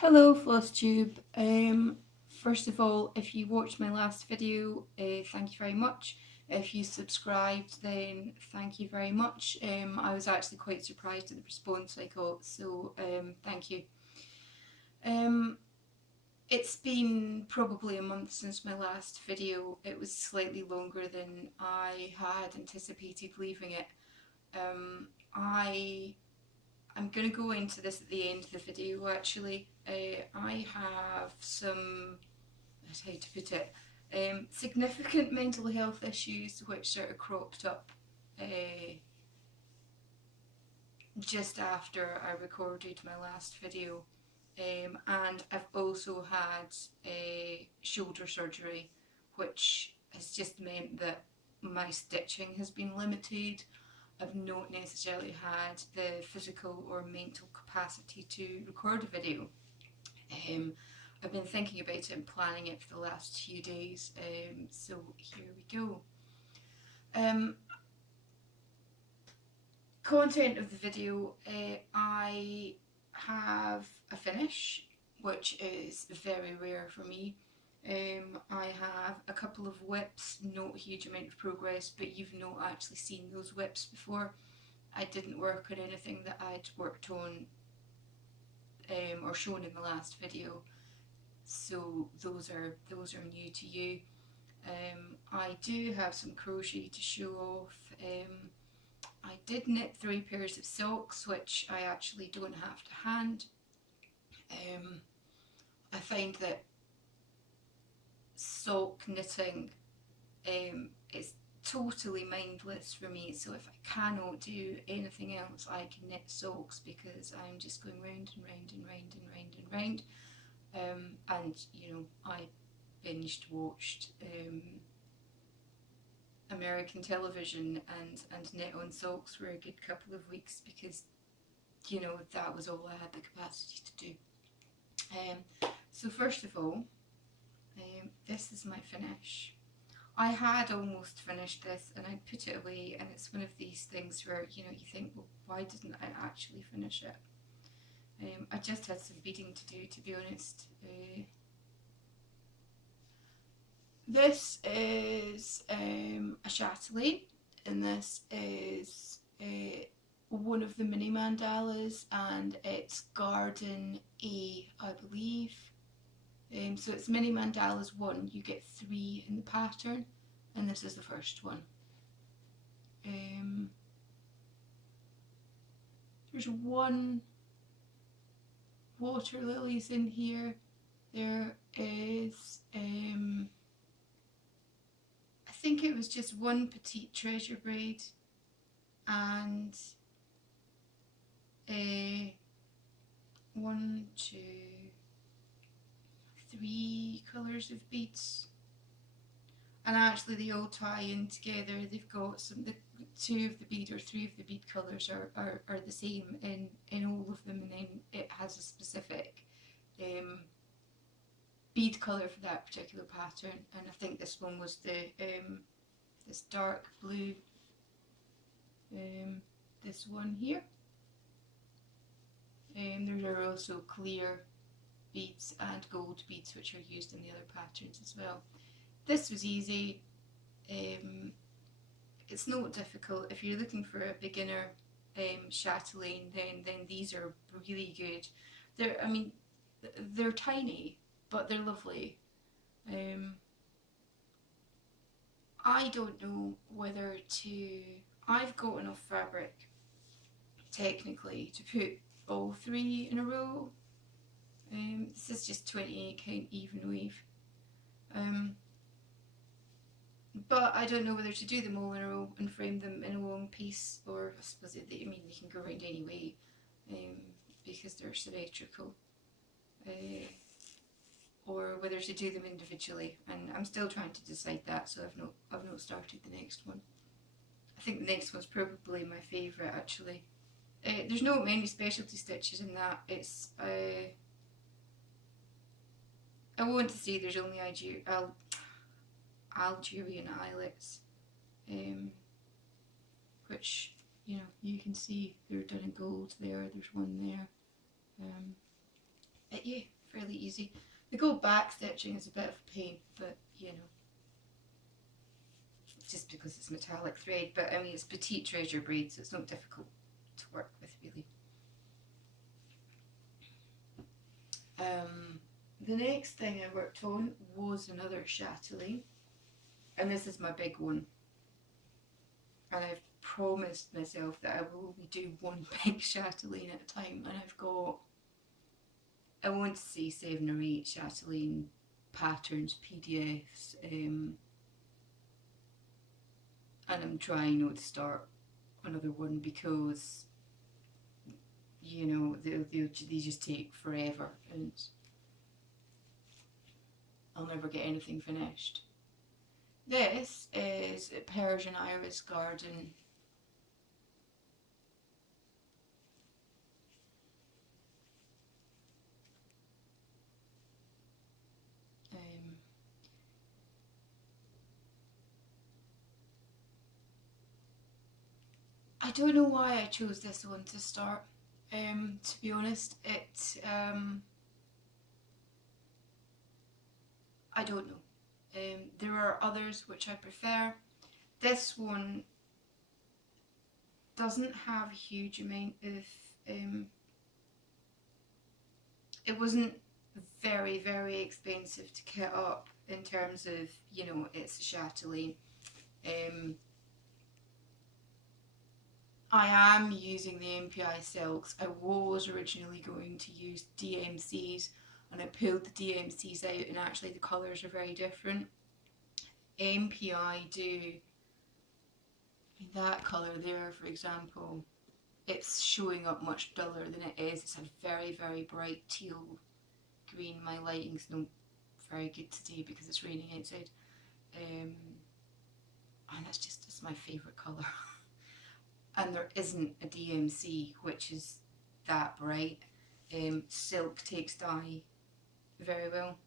Hello Flosstube. First of all, if you watched my last video, thank you very much. If you subscribed, then thank you very much. I was actually quite surprised at the response I got, so thank you. It's been probably a month since my last video. It was slightly longer than I had anticipated leaving it. I'm going to go into this at the end of the video actually. I have some, how to put it, significant mental health issues which sort of cropped up just after I recorded my last video. And I've also had shoulder surgery, which has just meant that my stitching has been limited. I've not necessarily had the physical or mental capacity to record a video. I've been thinking about it and planning it for the last few days, so here we go. Content of the video, I have a finish, which is very rare for me. I have a couple of whips, not a huge amount of progress, but you've not actually seen those whips before. I didn't work on anything that I'd worked on or shown in the last video, so those are new to you. I do have some crochet to show off. I did knit 3 pairs of socks, which I actually don't have to hand. I find that sock knitting is totally mindless for me, so if I cannot do anything else I can knit socks because I'm just going round and round and round and round and round. And you know, I binged watched American television and knit on socks for a good couple of weeks because, you know, that was all I had the capacity to do. So first of all, this is my finish. I had almost finished this and I put it away, and it's one of these things where, you know, you think, well, why didn't I actually finish it? I just had some beading to do, to be honest. This is a chatelaine, and this is one of the mini mandalas, and it's Garden A, I believe. So it's mini mandalas 1, you get 3 in the pattern, and this is the first one. There's 1 water lilies in here. There is I think it was just 1 petite treasure braid and 1, 2, 3 colours of beads, and actually they all tie in together. They've got some, 2 of the bead or 3 of the bead colours are the same in all of them, and then it has a specific bead colour for that particular pattern, and I think this one was the this dark blue, this one here. There are also clear beads and gold beads which are used in the other patterns as well. This was easy. It's not difficult. If you're looking for a beginner chatelaine, then these are really good. They're tiny, but they're lovely. I don't know whether to... I've got enough fabric, technically, to put all 3 in a row. This is just 28 count even weave. But I don't know whether to do them all in a row and frame them in a long piece, or I suppose they can go around anyway, because they're symmetrical. Or whether to do them individually, and I'm still trying to decide that, so I've not started the next one. I think the next one's probably my favourite actually. There's not many specialty stitches in that. It's I want to say there's only Algerian eyelets, which, you know, you can see they're done in gold there. There's one there. yeah, fairly easy. The gold back stitching is a bit of a pain, but you know, just because it's metallic thread, but I mean it's petite treasure braid, so it's not difficult to work with really. The next thing I worked on was another chatelaine, and this is my big one, and I've promised myself that I will only do one big chatelaine at a time, and I've got, I want to say 7 or 8 chatelaine patterns, PDFs, and I'm trying not to start another one because, you know, they just take forever and I'll never get anything finished. This is Persian Iris Garden. I don't know why I chose this one to start. To be honest, I don't know. There are others which I prefer. This one doesn't have a huge amount of, it wasn't very expensive to kit up in terms of, you know, it's a chatelaine. I am using the MPI silks. I was originally going to use DMCs and I pulled the DMCs out and actually the colours are very different. MPI do, that colour there for example, it's showing up much duller than it is. It's a very bright teal green. My lighting's not very good today because it's raining outside. And it's my favourite colour. And there isn't a DMC which is that bright. Silk takes dye very well.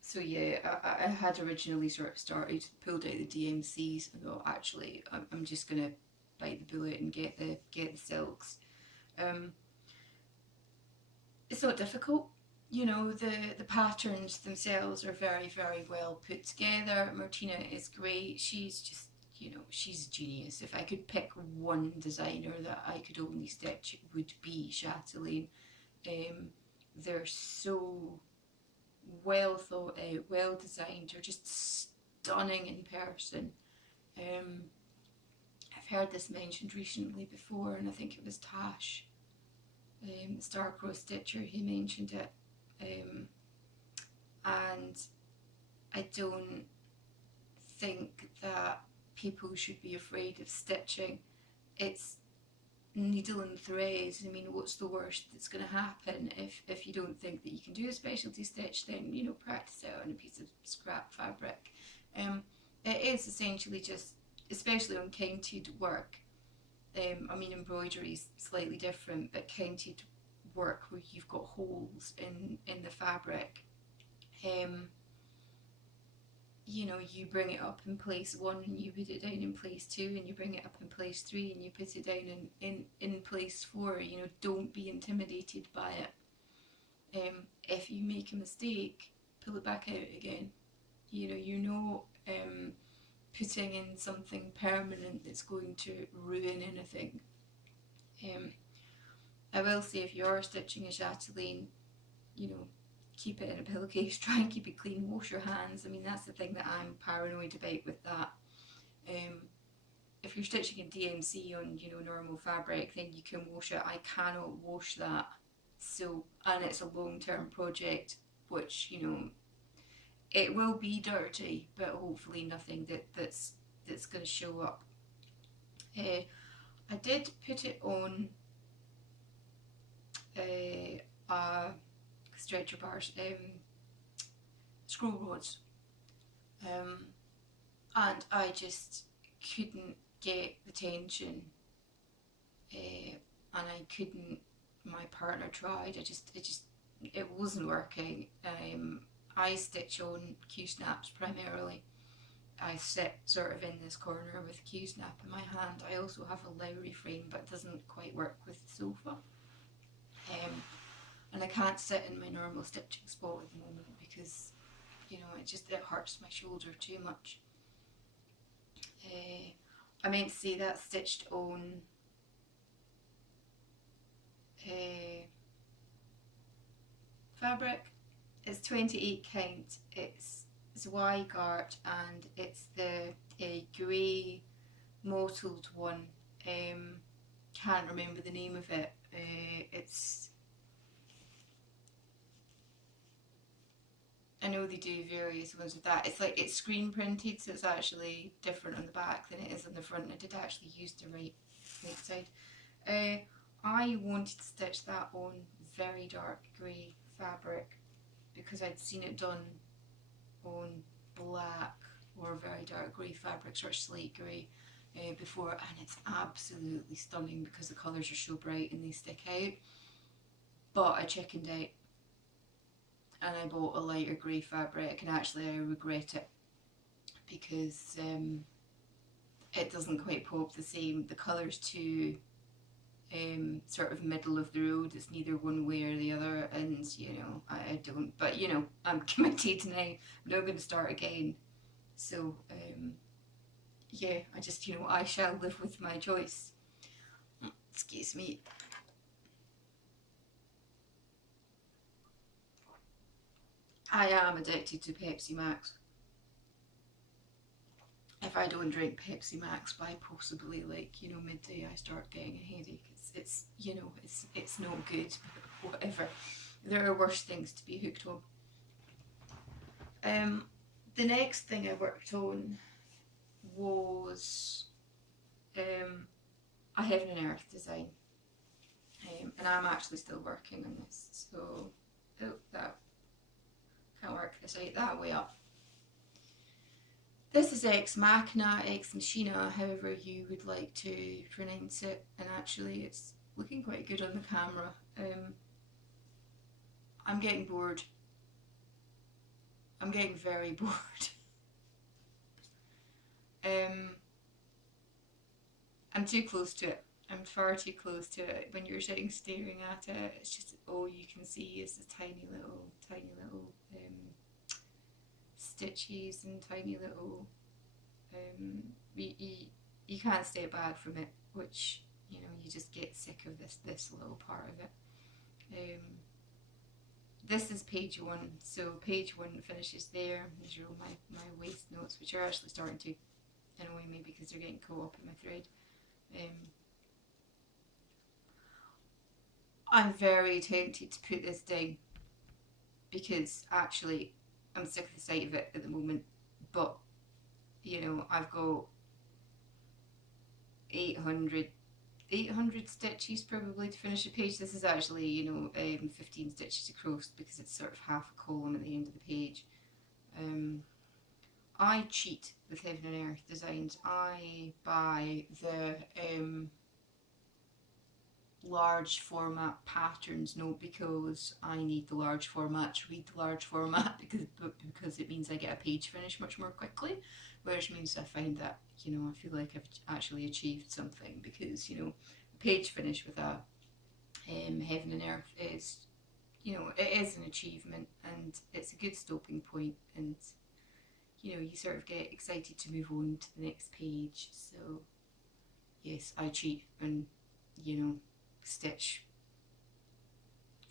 So yeah, I had originally sort of pulled out the DMCs and thought actually I'm just gonna bite the bullet and get the silks. It's not difficult. You know, the patterns themselves are very well put together. Martina is great. She's just, you know, she's a genius. If I could pick one designer that I could only stitch, it would be Chatelaine. They're so well thought out, well designed. They're just stunning in person. I've heard this mentioned recently before, and I think it was Tash, the Star-Crossed Stitcher, who mentioned it. And I don't think that people should be afraid of stitching. It's needle and thread. I mean, what's the worst that's going to happen if you don't think that you can do a specialty stitch? Then, you know, practice it on a piece of scrap fabric. It is essentially just, especially on counted work, I mean embroidery is slightly different, but counted work where you've got holes in the fabric, you know, you bring it up in place 1 and you put it down in place 2 and you bring it up in place 3 and you put it down in place 4. You know, don't be intimidated by it. If you make a mistake, pull it back out again. You know, you're not putting in something permanent that's going to ruin anything. I will say, if you are stitching a chatelaine, you know, keep it in a pillowcase, try and keep it clean, wash your hands. I mean, that's the thing that I'm paranoid about with that. If you're stitching a DMC on, you know, normal fabric, then you can wash it. I cannot wash that. So, and it's a long-term project, which, you know, it will be dirty, but hopefully nothing that's going to show up. I did put it on stretcher bars, scroll rods, and I just couldn't get the tension, and I couldn't. My partner tried. It wasn't working. I stitch on Q snaps primarily, I sit sort of in this corner with a Q snap in my hand. I also have a Lowry frame, but it doesn't quite work with the sofa. And I can't sit in my normal stitching spot at the moment because, you know, it hurts my shoulder too much. I meant to say that stitched on fabric. It's 28 count. It's Zweigart and it's the grey mottled one. Can't remember the name of it. I know they do various ones with that. It's like it's screen printed, so it's actually different on the back than it is on the front. I did actually use the right side. I wanted to stitch that on very dark grey fabric because I'd seen it done on black or very dark grey fabrics or slate grey before, and it's absolutely stunning because the colours are so bright and they stick out. But I chickened out and I bought a lighter grey fabric, and actually I regret it because it doesn't quite pop the same. The colour's too sort of middle of the road. It's neither one way or the other, and you know, I don't, but you know, I'm committed now. I'm not going to start again. So yeah, I just, you know, I shall live with my choice. Excuse me. I am addicted to Pepsi Max. If I don't drink Pepsi Max by possibly, like, you know, midday, I start getting a headache. It's you know, it's not good, but whatever. There are worse things to be hooked on. The next thing I worked on was a Heaven and Earth design, and I'm actually still working on this. So, oh, that can't work this out that way up. This is Ex Machina, Ex Machina, however you would like to pronounce it, and actually it's looking quite good on the camera. I'm getting bored. I'm getting very bored. I'm too close to it. I'm far too close to it. When you're sitting staring at it, it's just all you can see is the tiny little stitches and tiny little you can't step back from it, which, you know, you just get sick of this little part of it. This is page 1, so page 1 finishes there. These are all my waist notes, which are actually starting to annoy me because they're getting caught up in my thread. I'm very tempted to put this down because actually I'm sick of the sight of it at the moment, but you know, I've got 800 stitches probably to finish a page. This is actually, you know, 15 stitches across because it's sort of half a column at the end of the page. I cheat with Heaven and Earth designs. I buy the large format patterns, not because I need the large format to read the large format, because it means I get a page finish much more quickly, which means I find that, you know, I feel like I've actually achieved something, because, you know, a page finish with a Heaven and Earth is, you know, it is an achievement and it's a good stopping point, and you know, you sort of get excited to move on to the next page. So yes, I cheat and, you know, stitch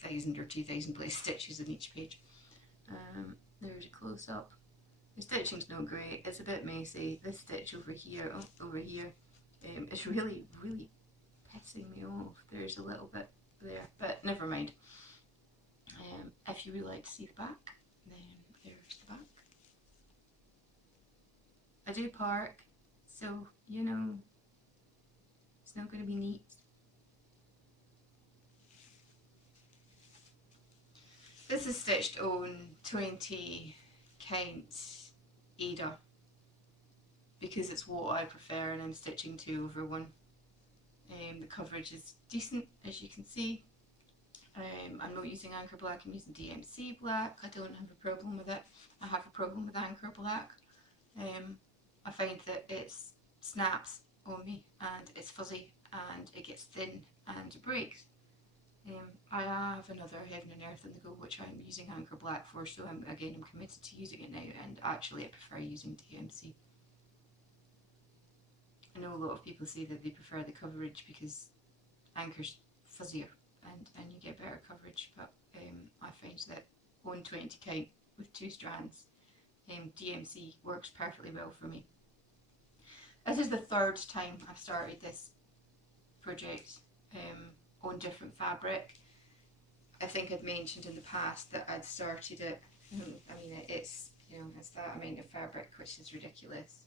1,000 or 2,000 place stitches in each page. There's a close up. The stitching's not great, it's a bit messy. This stitch over here, it's really pissing me off. There's a little bit there, but never mind. If you would like to see the back, then there's the back. I do park, so, you know, it's not going to be neat. This is stitched on 20 count Ada because it's what I prefer, and I'm stitching 2/1. The coverage is decent, as you can see. I'm not using Anchor Black, I'm using DMC Black. I don't have a problem with it. I have a problem with Anchor Black. I find that it snaps on me and it's fuzzy and it gets thin and it breaks. I have another Heaven and Earth on the go, which I'm using Anchor Black for, so I'm committed to using it now, and actually I prefer using DMC. I know a lot of people say that they prefer the coverage because Anchor's fuzzier and you get better coverage, but I find that on 20 count with 2 strands, DMC works perfectly well for me. This is the 3rd time I've started this project on different fabric. I think I'd mentioned in the past that I'd started it, I mean it's, it's that amount of fabric, which is ridiculous.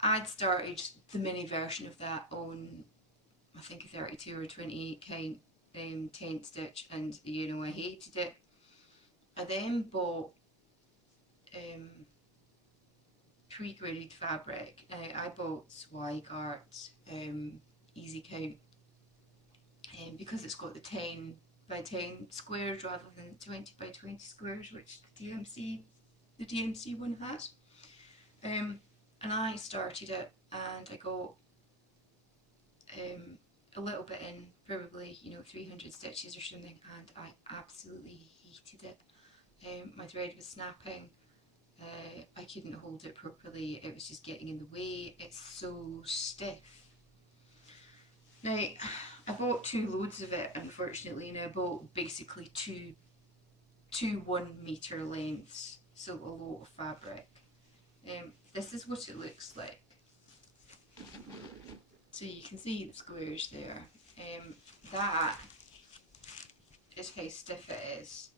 I'd started the mini version of that on, I think, a 32 or 28 count tent stitch, and I hated it. I then bought pre-graded fabric. I bought Zweigart Easy Count because it's got the 10 by 10 squares rather than the 20 by 20 squares, which the DMC one has. And I started it and I got a little bit in, probably 300 stitches or something, and I absolutely hated it. My thread was snapping. I couldn't hold it properly. It was just getting in the way. It's so stiff. Now, I bought 2 loads of it, unfortunately, and I bought basically two 1 metre lengths, so a lot of fabric. This is what it looks like. So you can see the squares there. That is how stiff it is.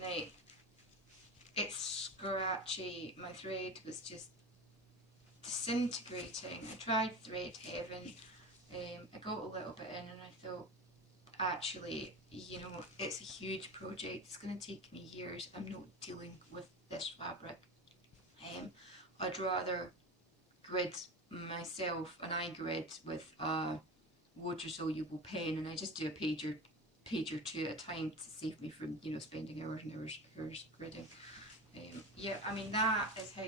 Now, it's scratchy. My thread was just disintegrating. I tried Thread Heaven. I got a little bit in and I thought, actually, it's a huge project. It's going to take me years. I'm not dealing with this fabric. I'd rather grid myself, and I grid with a water soluble pen, and I just do a page or 2 at a time to save me from spending hours and hours gridding. Yeah, I mean that's how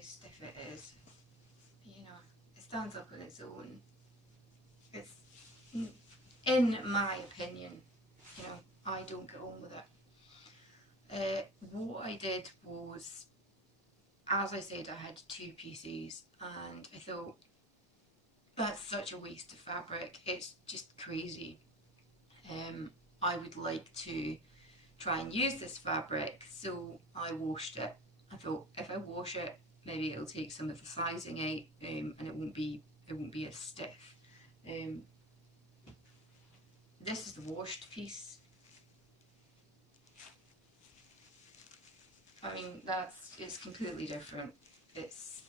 stiff it is. It stands up on its own. It's, in my opinion, I don't get on with it. What I did was, as I said, I had 2 pieces, and I thought, that's such a waste of fabric. It's just crazy. I would like to try and use this fabric, so I washed it. I thought, if I wash it, maybe it'll take some of the sizing out, and it won't be as stiff. This is the washed piece. I mean, it's completely different. It's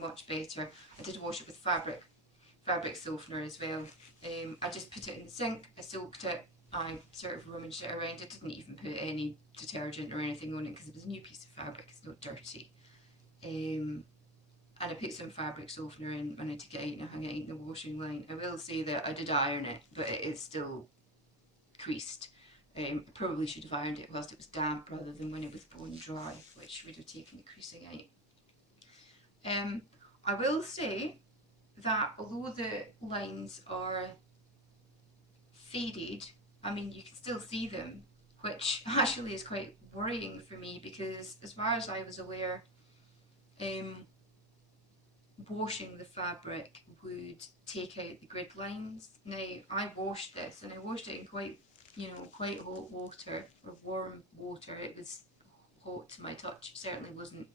much better. I did wash it with fabric softener as well. I just put it in the sink, I soaked it, I sort of rummaged it around. I didn't even put any detergent or anything on it because it was a new piece of fabric, it's not dirty. And I put some fabric softener in when I took it out and I hung it out in the washing line. I will say that I did iron it, but it is still creased. I probably should have ironed it whilst it was damp rather than when it was bone dry, which would have taken the creasing out. I will say that although the lines are faded, I mean you can still see them, which actually is quite worrying for me because as far as I was aware, washing the fabric would take out the grid lines. Now I washed this and I washed it in quite hot water, or warm water. It was hot to my touch. It certainly wasn't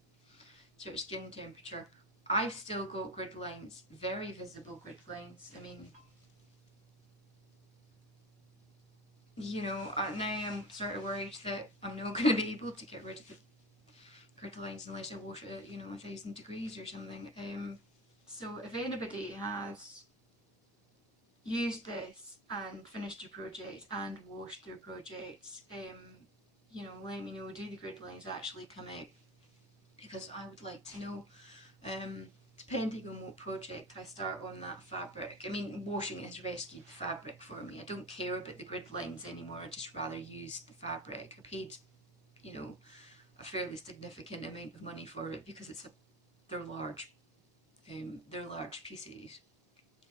sort of skin temperature. I've still got grid lines, very visible grid lines. I mean, now I'm sort of worried that I'm not going to be able to get rid of the grid lines unless I wash it at 1000 degrees or something. So if anybody has used this and finished their project and washed their projects, let me know, do the grid lines actually come out? Because I would like to know, depending on what project I start on that fabric. I mean, washing has rescued the fabric for me. I don't care about the grid lines anymore, I'd just rather use the fabric. I paid, a fairly significant amount of money for it because they're large pieces.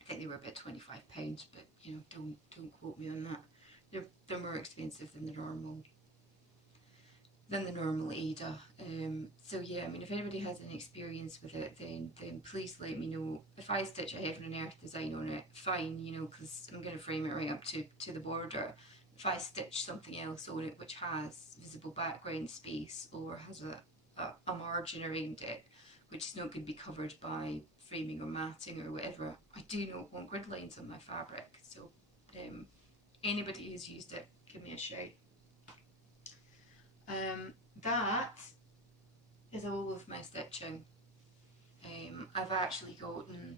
I think they were about £25, but you know, don't quote me on that. They're more expensive than the normal Ada. So yeah, I mean, if anybody has any experience with it, then please let me know. If I stitch a Heaven and Earth design on it, fine, you know, because I'm going to frame it right up to the border. If I stitch something else on it which has visible background space or has a margin around it, which is not going to be covered by framing or matting or whatever, I do not want grid lines on my fabric. So anybody who's used it, give me a shout. That is all of my stitching. I've actually gotten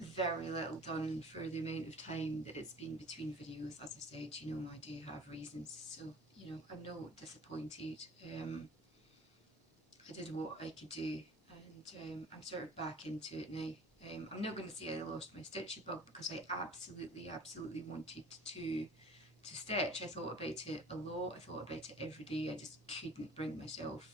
very little done for the amount of time that it's been between videos. As I said, you know, I do have reasons, so you know, I'm not disappointed. I did what I could do, and I'm sort of back into it now. I'm not going to say I lost my stitchy bug because I absolutely wanted to stitch. I thought about it a lot. I thought about it every day. I just couldn't bring myself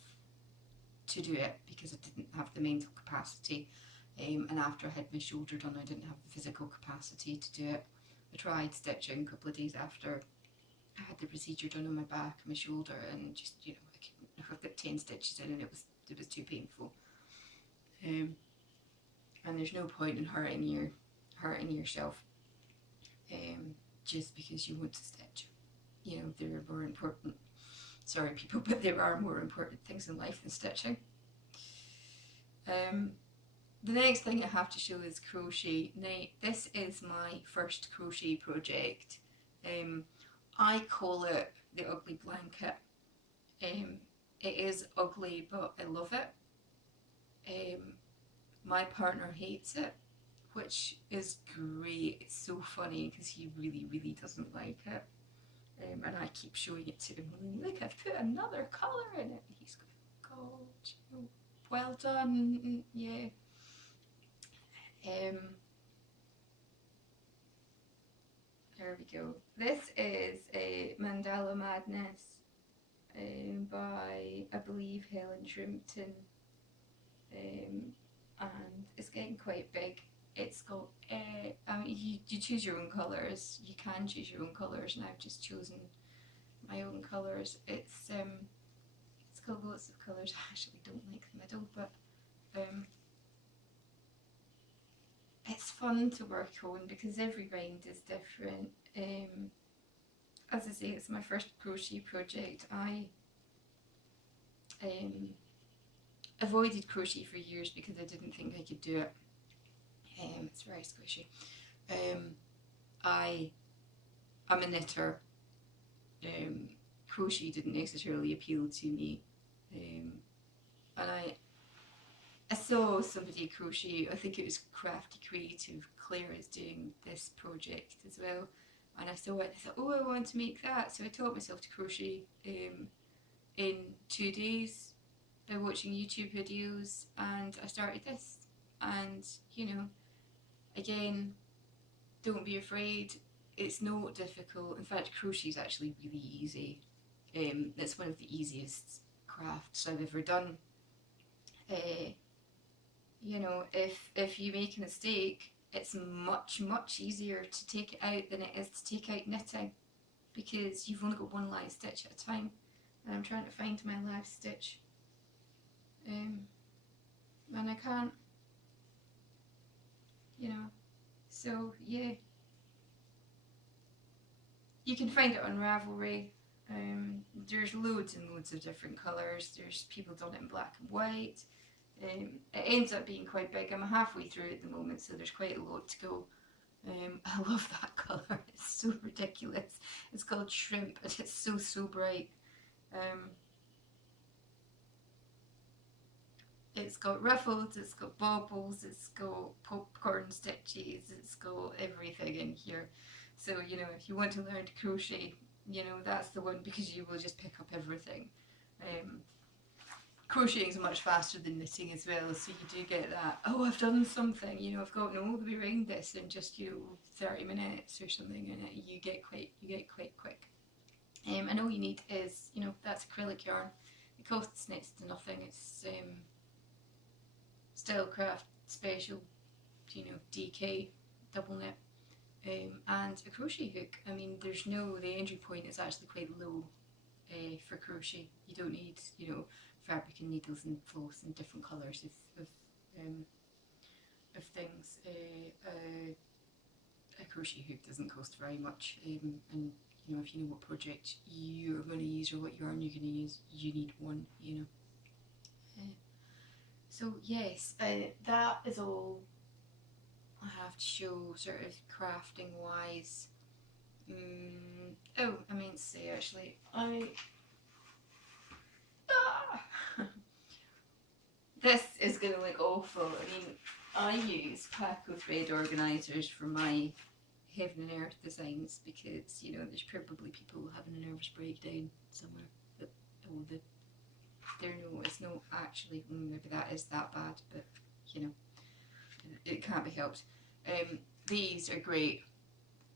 to do it because I didn't have the mental capacity. And after I had my shoulder done, I didn't have the physical capacity to do it. I tried stitching a couple of days after I had the procedure done on my back and my shoulder, and just, you know, I couldn't. I've got 10 stitches in, and it was too painful. And there's no point in hurting yourself just because you want to stitch. You know, there are more important, sorry people, but there are more important things in life than stitching. The next thing I have to show is crochet. Now, this is my first crochet project. I call it the ugly blanket. It is ugly, but I love it. My partner hates it, which is great. It's so funny because he really doesn't like it. And I keep showing it to him. Look, I've put another colour in it. And he's going, God, well done. Yeah. There we go. This is a Mandala Madness by, I believe, Helen Shrimpton. And it's getting quite big. It's got, I mean, you choose your own colours. You can choose your own colours, and I've just chosen my own colours. It's got lots of colours. I actually don't like the middle, but it's fun to work on because every round is different. As I say, it's my first crochet project. I avoided crochet for years because I didn't think I could do it. It's very squishy. I'm a knitter. Crochet didn't necessarily appeal to me, and I saw somebody crochet. I think it was Crafty Creative. Claire is doing this project as well, and I saw it. I thought, oh, I want to make that. So I taught myself to crochet in 2 days by watching YouTube videos, and I started this. And you know, again, don't be afraid. It's not difficult. In fact, crochet is actually really easy. It's one of the easiest crafts I've ever done. You know, if you make a mistake, it's much easier to take it out than it is to take out knitting, because you've only got one live stitch at a time. And I'm trying to find my live stitch, and I can't, you know. So yeah, you can find it on Ravelry. There's loads and loads of different colours. There's people done it in black and white. It ends up being quite big. I'm halfway through at the moment, so there's quite a lot to go. I love that colour. It's so ridiculous. It's called Shrimp, and it's so bright. It's got ruffles, it's got baubles, it's got popcorn stitches, it's got everything in here. So, you know, if you want to learn to crochet, you know, that's the one, because you will just pick up everything. Crocheting is much faster than knitting as well, so you do get that, oh, I've done something, you know, I've gotten all the way around this in just, you know, 30 minutes or something, and you get quite quick. And all you need is, you know, that's acrylic yarn. It costs next to nothing. It's Stylecraft special, you know, DK double knit, and a crochet hook. I mean, the entry point is actually quite low for crochet. You don't need, you know, fabric and needles and floss and different colours of things. A crochet hook doesn't cost very much, and you know, if you know what project you're going to use or what yarn you're going to use, you need one, you know. So yes, that is all I have to show sort of crafting wise. Oh, I meant to say actually, this is going to look awful. I mean, I use Paco thread organisers for my heaven and earth designs because, you know, there's probably people having a nervous breakdown somewhere that, oh, it's not actually, maybe that is that bad, but, you know, it can't be helped. These are great.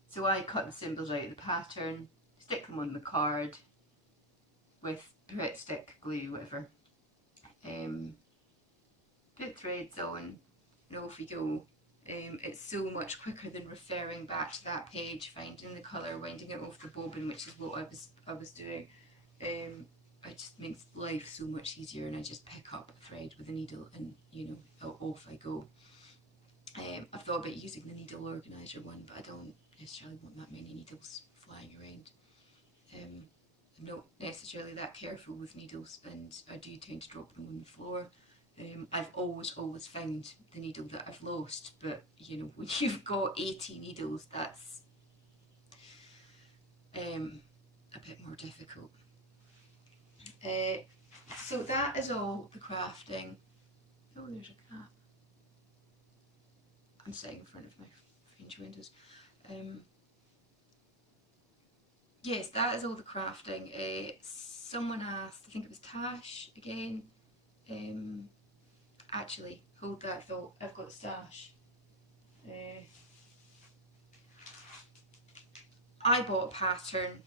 So I cut the symbols out of the pattern, stick them on the card with Grit stick, glue, whatever. Put threads on, and off we go. It's so much quicker than referring back to that page, finding the colour, winding it off the bobbin, which is what I was doing. It just makes life so much easier, and I just pick up a thread with a needle and, you know, off I go. I've thought about using the needle organiser one, but I don't necessarily want that many needles flying around. I'm not necessarily that careful with needles, and I do tend to drop them on the floor. I've always found the needle that I've lost, but you know, when you've got 80 needles, that's a bit more difficult. So that is all the crafting. Oh, there's a cat. I'm sitting in front of my French windows. Yes, that is all the crafting. Someone asked, I think it was Tash again. Actually, hold that thought, I've got stash. I bought a pattern,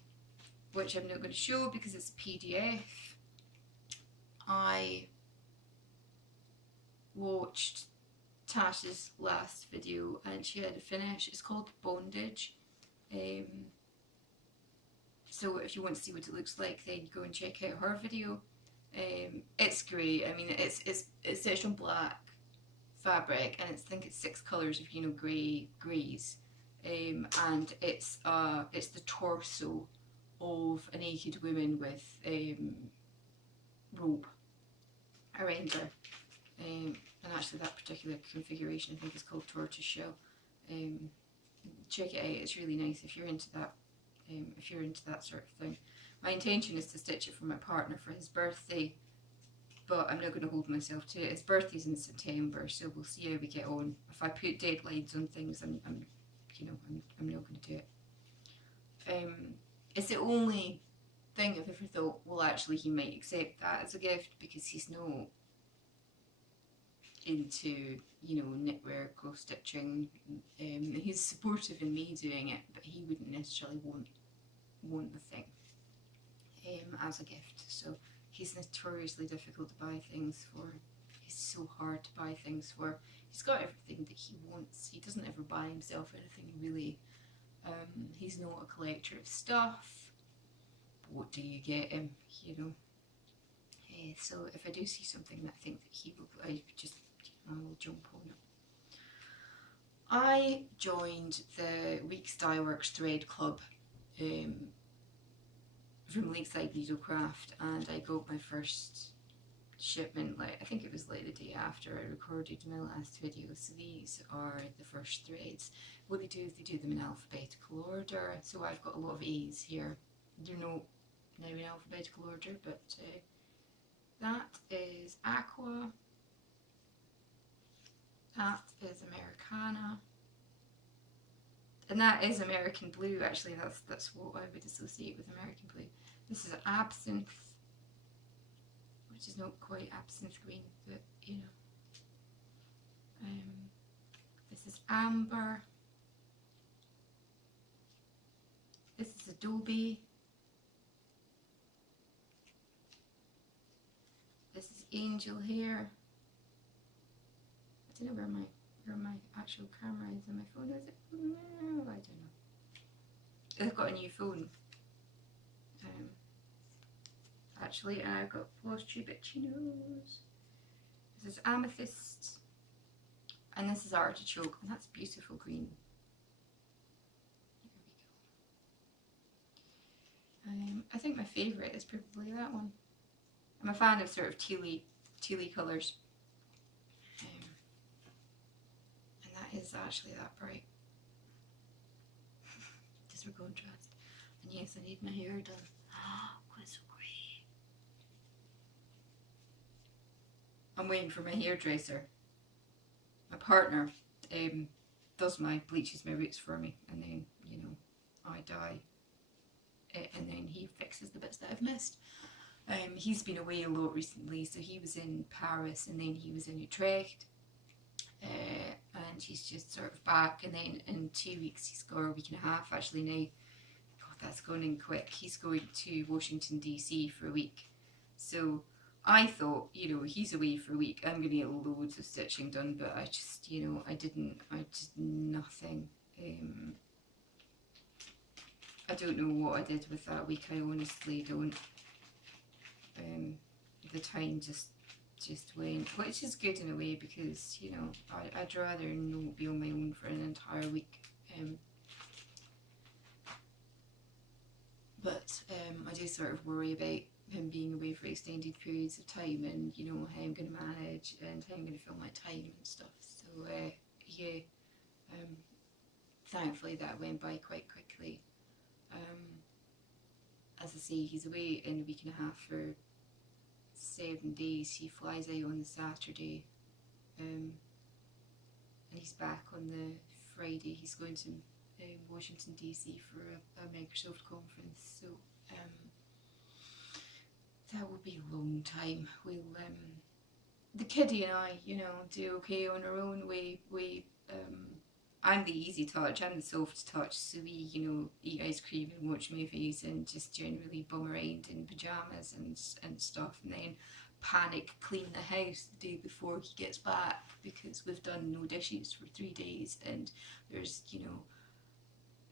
which I'm not going to show because it's a PDF. I watched Tash's last video and she had a finish. It's called Bondage. So if you want to see what it looks like, then go and check out her video. It's great. I mean, it's stitched on black fabric, and I think it's 6 colours of, you know, greys, and it's the torso of a naked woman with rope around her, and actually that particular configuration I think is called tortoise shell. Check it out, it's really nice if you're into that. If you're into that sort of thing. My intention is to stitch it for my partner for his birthday, but I'm not going to hold myself to it. His birthday's in September, so we'll see how we get on. If I put deadlines on things, I'm not going to do it. It's the only thing I've ever thought, well, actually he might accept that as a gift, because he's not into, you know, knitwear, cross stitching. He's supportive in me doing it, but he wouldn't necessarily want the thing as a gift. So he's notoriously difficult to buy things for. He's so hard to buy things for. He's got everything that he wants. He doesn't ever buy himself anything really. He's not a collector of stuff. But what do you get him, you know? So if I do see something that I think that he will, I will jump on it. I joined the Weeks Dye Works Thread Club from Lakeside Needlecraft, and I got my first shipment, like I think it was like the day after I recorded my last video. So these are the first threads. What they do is they do them in alphabetical order. So I've got a lot of A's here. They're not now in alphabetical order, but that is Aqua. That is Americana. And that is American Blue, actually. That's what I would associate with American Blue. This is Absinthe, which is not quite Absinthe Green, but you know. This is Amber. This is Adobe. angel hair. I don't know where my actual camera is on my phone. Is it? No, I don't know. I've got a new phone. Actually, and I've got Flosstube Chatelaine. This is amethyst, and this is artichoke, and that's beautiful green. There we go. I think my favourite is probably that one. I'm a fan of sort of tealy colours, and that is actually that bright. Just for contrast. And yes, I need my hair done. Oh, it's so great. I'm waiting for my hairdresser. My partner does bleaches my roots for me, and then, you know, I dye it, and then he fixes the bits that I've missed. He's been away a lot recently, so he was in Paris, and then he was in Utrecht, and he's just sort of back, and then in 2 weeks, he's got, or a week and a half actually now, God, that's going in quick, he's going to Washington DC for a week. So I thought, you know, he's away for a week, I'm going to get loads of stitching done, but I just, you know, I did nothing. I don't know what I did with that week, I honestly don't. The time just went, which is good in a way, because, you know, I'd rather not be on my own for an entire week. But I do sort of worry about him being away for extended periods of time, and, you know, how I'm going to manage and how I'm going to fill my time and stuff. So yeah, thankfully that went by quite quickly. As I say, he's away in a week and a half for 7 days. He flies out on the Saturday, and he's back on the Friday. He's going to Washington DC for a Microsoft conference, so that will be a long time. We'll the kiddie and I, you know, do okay on our own. I'm the easy touch, I'm the soft touch, so we, you know, eat ice cream and watch movies and just generally bum around in pyjamas and stuff, and then panic clean the house the day before he gets back, because we've done no dishes for 3 days, and there's, you know,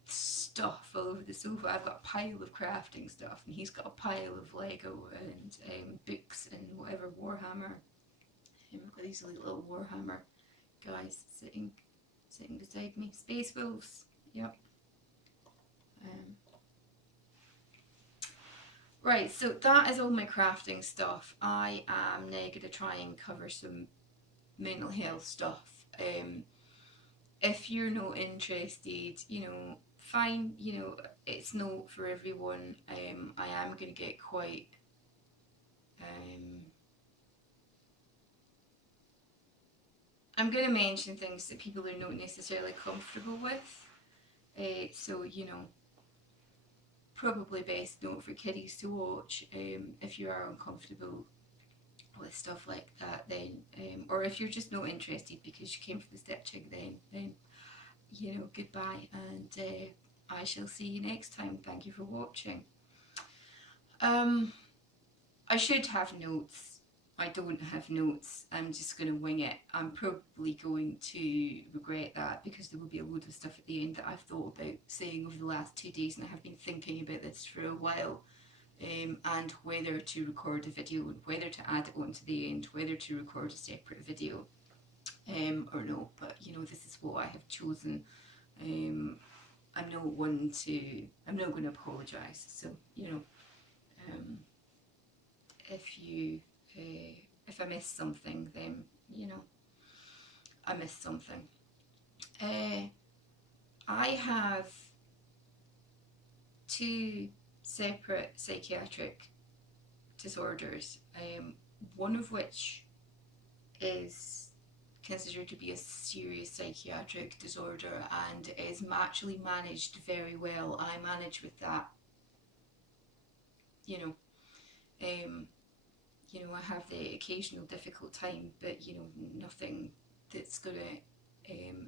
stuff all over the sofa. I've got a pile of crafting stuff, and he's got a pile of Lego and books and whatever, Warhammer. I've got these little Warhammer guys sitting beside me. Space Wolves, yep. Right, so that is all my crafting stuff. I am now going to try and cover some mental health stuff. If you're not interested, you know, fine, you know, it's not for everyone. I am going to get quite I'm going to mention things that people are not necessarily comfortable with, so, you know, probably best not for kiddies to watch. If you are uncomfortable with stuff like that, then or if you're just not interested because you came for the stitching, then you know, goodbye, and I shall see you next time. Thank you for watching. I should have notes. I don't have notes. I'm just going to wing it. I'm probably going to regret that, because there will be a load of stuff at the end that I've thought about saying over the last 2 days, and I have been thinking about this for a while, and whether to record a video, and whether to add it on to the end, whether to record a separate video or no. But, you know, this is what I have chosen. I'm not one to, I'm not going to apologise. So, you know, if I miss something, then, you know, I missed something. I have 2 separate psychiatric disorders, one of which is considered to be a serious psychiatric disorder and is actually managed very well. I manage with that, you know. You know, I have the occasional difficult time, but, you know, nothing that's going to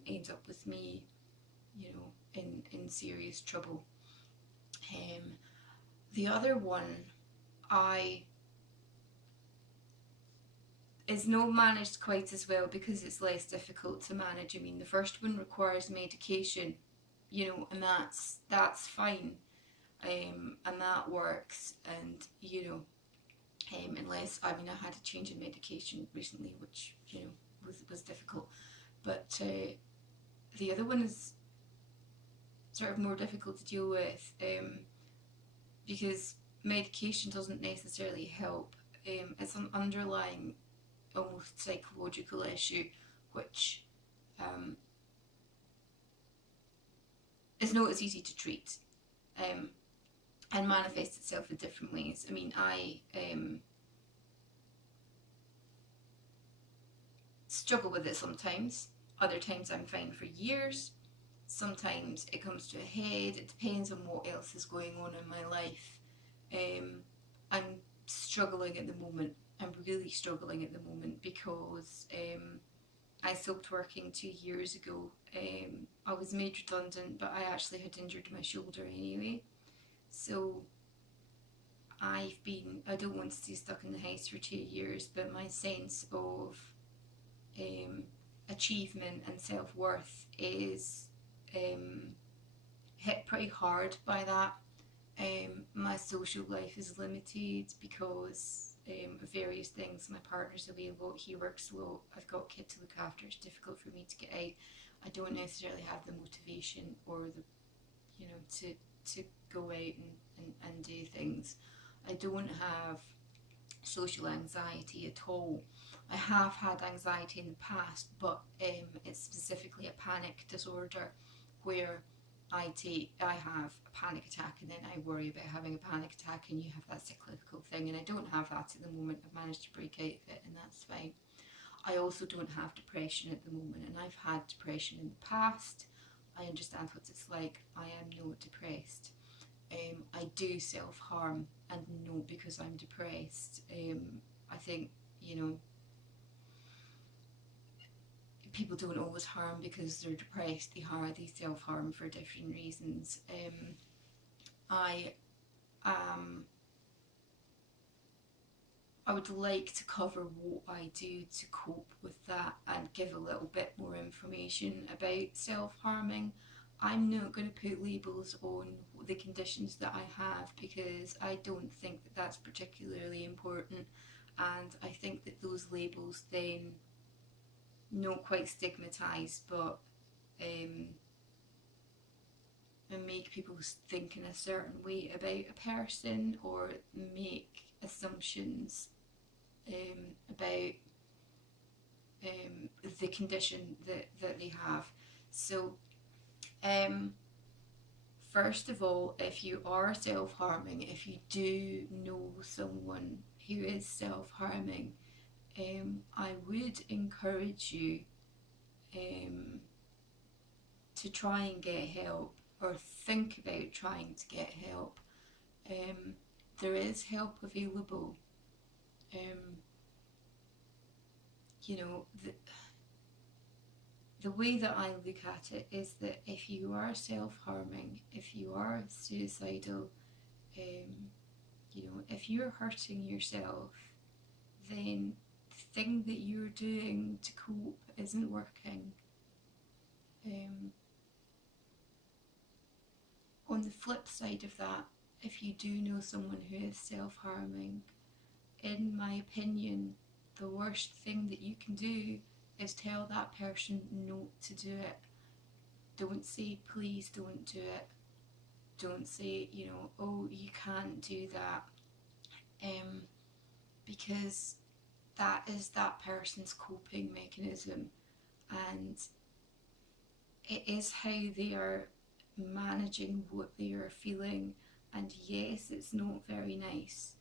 end up with me, you know, in serious trouble. The other one, I, is not managed quite as well because it's less difficult to manage. I mean, the first one requires medication, you know, and that's fine, and that works. And you know, unless, I mean, I had a change in medication recently, which you know was difficult, but the other one is sort of more difficult to deal with, because medication doesn't necessarily help. It's an underlying, almost psychological issue, which is not as easy to treat, and manifests itself in different ways. I mean, I struggle with it sometimes. Other times I'm fine for years. Sometimes it comes to a head. It depends on what else is going on in my life. I'm struggling at the moment. I'm really struggling at the moment because I stopped working 2 years ago. I was made redundant, but I actually had injured my shoulder anyway. So I don't want to stay stuck in the house for 2 years, but my sense of achievement and self-worth is hit pretty hard by that. My social life is limited because of various things. My partner's away a lot, he works a lot, I've got a kid to look after, it's difficult for me to get out. I don't necessarily have the motivation or the, you know, to go out and do things. I don't have social anxiety at all. I have had anxiety in the past, but it's specifically a panic disorder where I have a panic attack and then I worry about having a panic attack, and you have that cyclical thing, and I don't have that at the moment. I've managed to break out of it and that's fine. I also don't have depression at the moment, and I've had depression in the past. I understand what it's like. I am not depressed. I do self-harm, and not because I'm depressed. I think, you know, people don't always harm because they're depressed. They self-harm for different reasons. I would like to cover what I do to cope with that and give a little bit more information about self-harming. I'm not going to put labels on the conditions that I have because I don't think that that's particularly important, and I think that those labels then not quite stigmatise, but and make people think in a certain way about a person, or make assumptions about the condition that they have. So first of all, if you are self-harming, if you do know someone who is self-harming, I would encourage you to try and get help, or think about trying to get help. There is help available. You know, the way that I look at it is that if you are self-harming, if you are suicidal, you know, if you're hurting yourself, then the thing that you're doing to cope isn't working. On the flip side of that, if you do know someone who is self-harming, in my opinion, the worst thing that you can do is tell that person not to do it. Don't say, please don't do it. Don't say, you know, oh, you can't do that. Because that is that person's coping mechanism, and it is how they are managing what they are feeling. And yes, it's not very nice,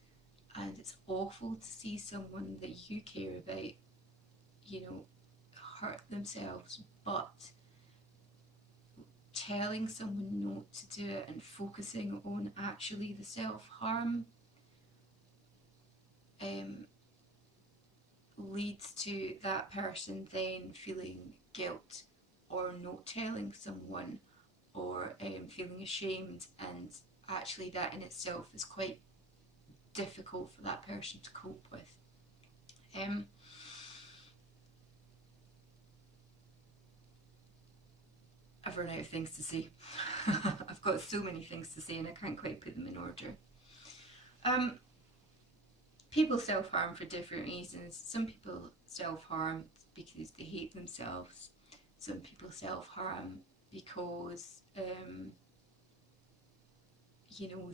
and it's awful to see someone that you care about, you know, hurt themselves, but telling someone not to do it and focusing on actually the self-harm leads to that person then feeling guilt, or not telling someone, or feeling ashamed, and actually that in itself is quite difficult for that person to cope with. I've run out of things to say. I've got so many things to say and I can't quite put them in order. People self-harm for different reasons. Some people self-harm because they hate themselves. Some people self-harm because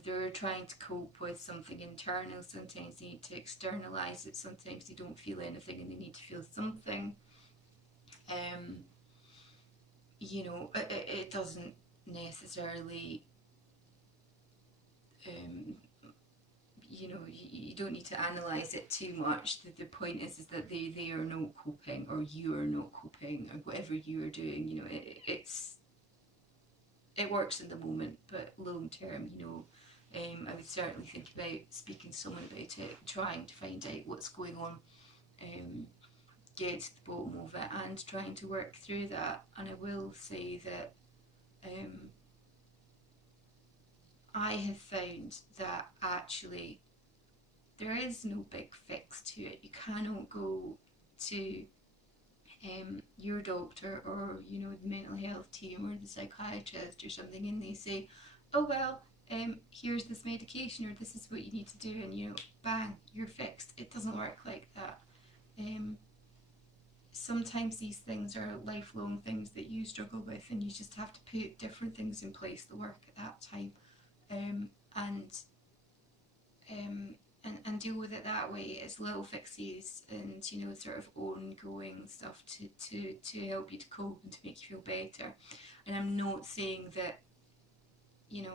they're trying to cope with something internal. Sometimes they need to externalize it. Sometimes they don't feel anything and they need to feel something. It doesn't necessarily, you don't need to analyze it too much. The point is that they are not coping, or you are not coping, or whatever you are doing. It works in the moment, but long term, I would certainly think about speaking to someone about it, trying to find out what's going on, get to the bottom of it, and trying to work through that. And I will say that I have found that actually there is no big fix to it. You cannot go to your doctor, or the mental health team, or the psychiatrist or something, and they say, oh well, here's this medication, or this is what you need to do, and bang, you're fixed. It doesn't work like that. Sometimes these things are lifelong things that you struggle with, and you just have to put different things in place that work at that time, and deal with it that way, as little fixes, and sort of ongoing stuff to help you to cope and to make you feel better. And I'm not saying that you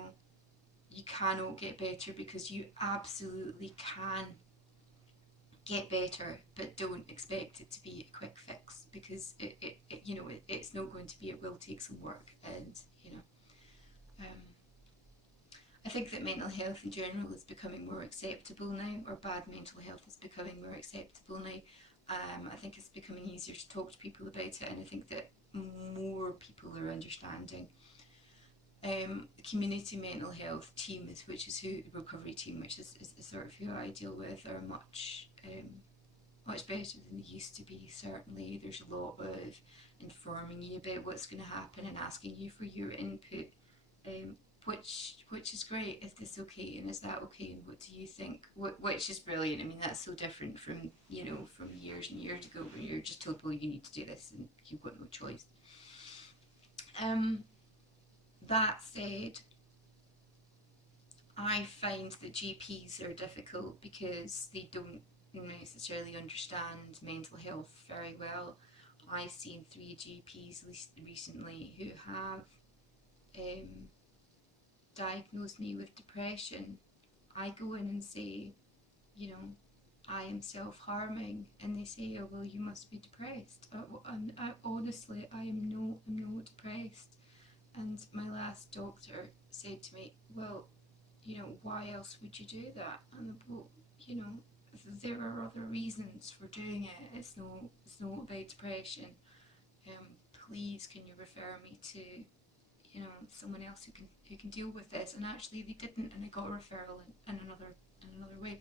cannot get better, because you absolutely can get better, but don't expect it to be a quick fix, because it's not going to be. It will take some work, and I think that mental health in general is becoming more acceptable now, or bad mental health is becoming more acceptable now. I think it's becoming easier to talk to people about it, and I think that more people are understanding. The community mental health team, which is who the recovery team, which is sort of who I deal with, are much better than they used to be. Certainly, there's a lot of informing you about what's going to happen and asking you for your input, which is great. Is this okay, and is that okay, and what do you think? Which is brilliant. I mean, that's so different from from years and years ago, where you're just told, well, you need to do this, and you've got no choice. That said, I find that GPs are difficult because they don't necessarily understand mental health very well. I've seen 3 GPs recently who have diagnosed me with depression. I go in and say, I am self-harming, and they say, oh well, you must be depressed. Honestly, I am not depressed. And my last doctor said to me, well, why else would you do that? And well, there are other reasons for doing it. It's not about depression. Please, can you refer me to someone else who can deal with this? And actually they didn't, and I got a referral in another way.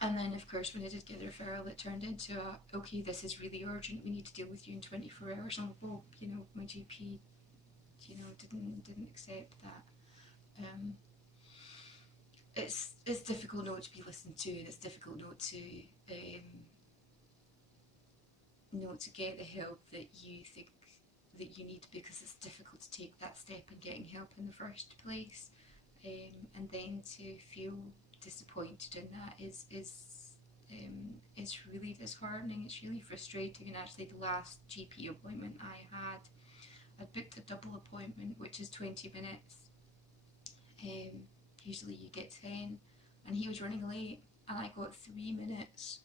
And then, of course, when I did get the referral, it turned into okay, this is really urgent, we need to deal with you in 24 hours. And well, my GP, didn't accept that. It's difficult not to be listened to, and it's difficult not to get the help that you think that you need, because it's difficult to take that step in getting help in the first place, and then to feel disappointed in that is really disheartening. It's really frustrating. And actually, the last GP appointment I booked a double appointment, which is 20 minutes. Usually you get 10, and he was running late, and I got 3 minutes,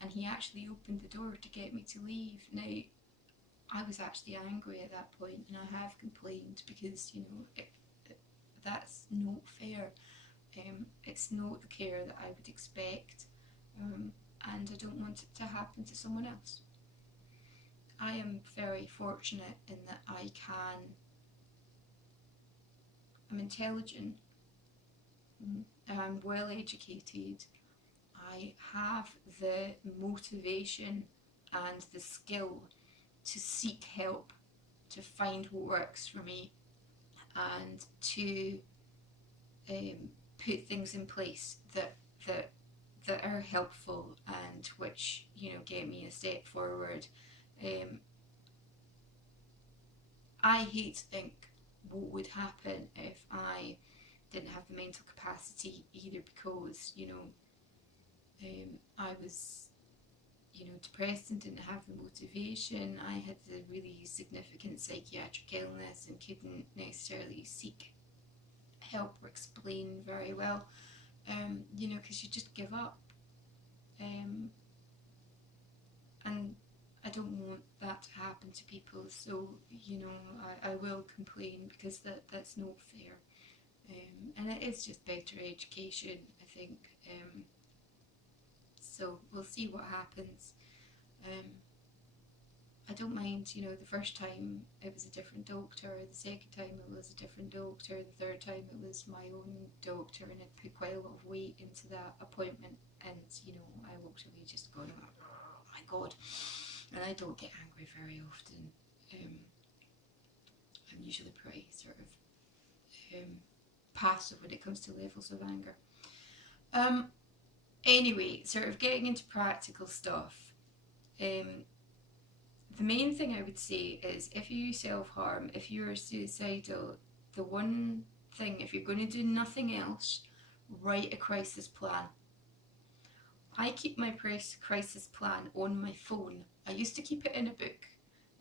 and he actually opened the door to get me to leave. Now, I was actually angry at that point, and I have complained, because that's not fair. It's not the care that I would expect, and I don't want it to happen to someone else. I am very fortunate in that I'm intelligent, I'm well educated, I have the motivation and the skill to seek help, find what works for me, and to put things in place that are helpful and which, you know, get me a step forward. I hate to think what would happen if I didn't have the mental capacity, either because, you know, I was, you know, depressed and didn't have the motivation. I had a really significant psychiatric illness and couldn't necessarily seek help or explain very well, you know, because you just give up. And I don't want that to happen to people, so, you know, I will complain because that's not fair. And it is just better education, I think. So we'll see what happens. I don't mind, you know, the first time it was a different doctor, the second time it was a different doctor, the third time it was my own doctor, and it put quite a lot of weight into that appointment. And, you know, I walked away just going, oh my God. And I don't get angry very often. I'm usually pretty sort of passive when it comes to levels of anger. Anyway, sort of getting into practical stuff. The main thing I would say is, if you self-harm, if you're suicidal, the one thing, if you're going to do nothing else, write a crisis plan. I keep my crisis plan on my phone. I used to keep it in a book.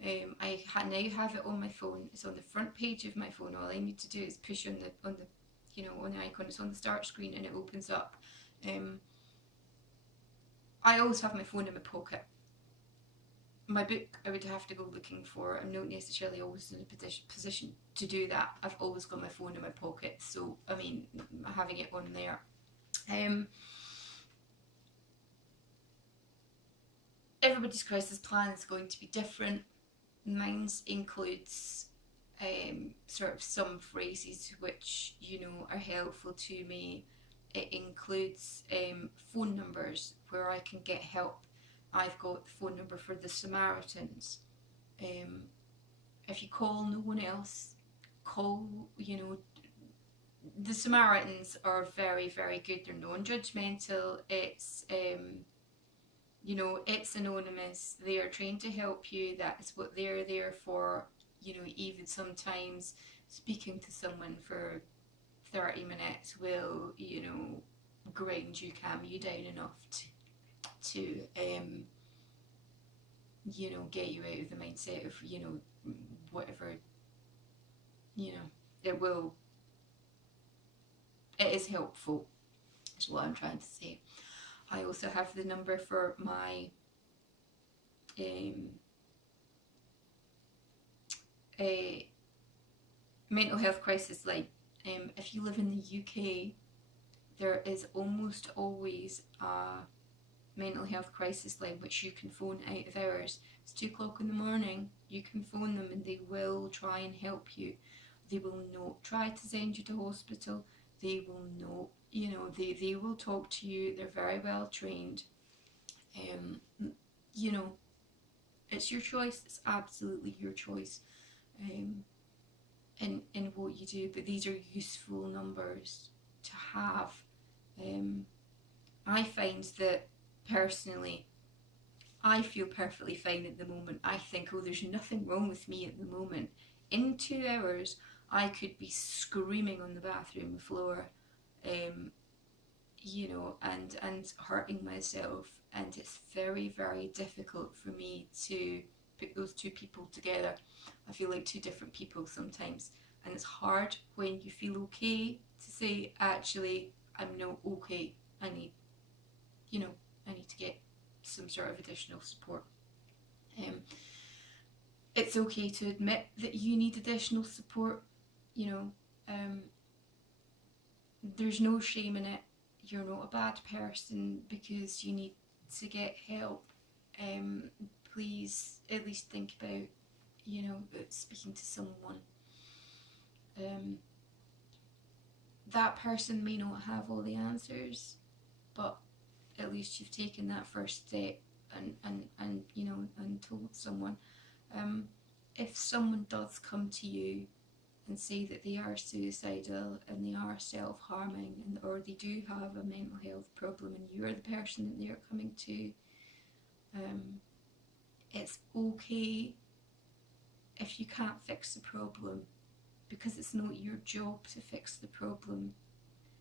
I now have it on my phone. It's on the front page of my phone. All I need to do is push on the you know, on the icon. It's on the start screen and it opens up. I always have my phone in my pocket. My book, I would have to go looking for. I'm not necessarily always in a position to do that. I've always got my phone in my pocket, so I mean, having it on there. Everybody's crisis plan is going to be different. Mine includes sort of some phrases which, you know, are helpful to me. It includes phone numbers where I can get help. I've got the phone number for the Samaritans. If you call no one else, call, you know, the Samaritans are very, very good. They're non-judgmental. It's you know, it's anonymous. They are trying to help you. That is what they're there for. You know, even sometimes speaking to someone for 30 minutes will, you know, grind you, calm you down enough to you know, get you out of the mindset of, you know, whatever, you know, it is helpful, is what I'm trying to say. I also have the number for my mental health crisis line. If you live in the UK, there is almost always a mental health crisis line which you can phone out of hours. It's 2 o'clock in the morning. You can phone them and they will try and help you. They will not try to send you to hospital. They will not, you know, they will talk to you. They're very well trained. You know, it's your choice. It's absolutely your choice in what you do, but these are useful numbers to have. I find that personally, I feel perfectly fine at the moment. I think, oh, there's nothing wrong with me at the moment. In 2 hours, I could be screaming on the bathroom floor, you know, and hurting myself. And it's very, very difficult for me to put those two people together. I feel like two different people sometimes. And it's hard when you feel okay to say, actually, I'm not okay. I need, you know, I need to get some sort of additional support. It's okay to admit that you need additional support, you know. There's no shame in it. You're not a bad person because you need to get help. Please at least think about, you know, speaking to someone. That person may not have all the answers, but at least you've taken that first step and you know, and told someone. if someone does come to you and say that they are suicidal and they are self-harming, and or they do have a mental health problem and you're the person that they're coming to, it's okay if you can't fix the problem, because it's not your job to fix the problem.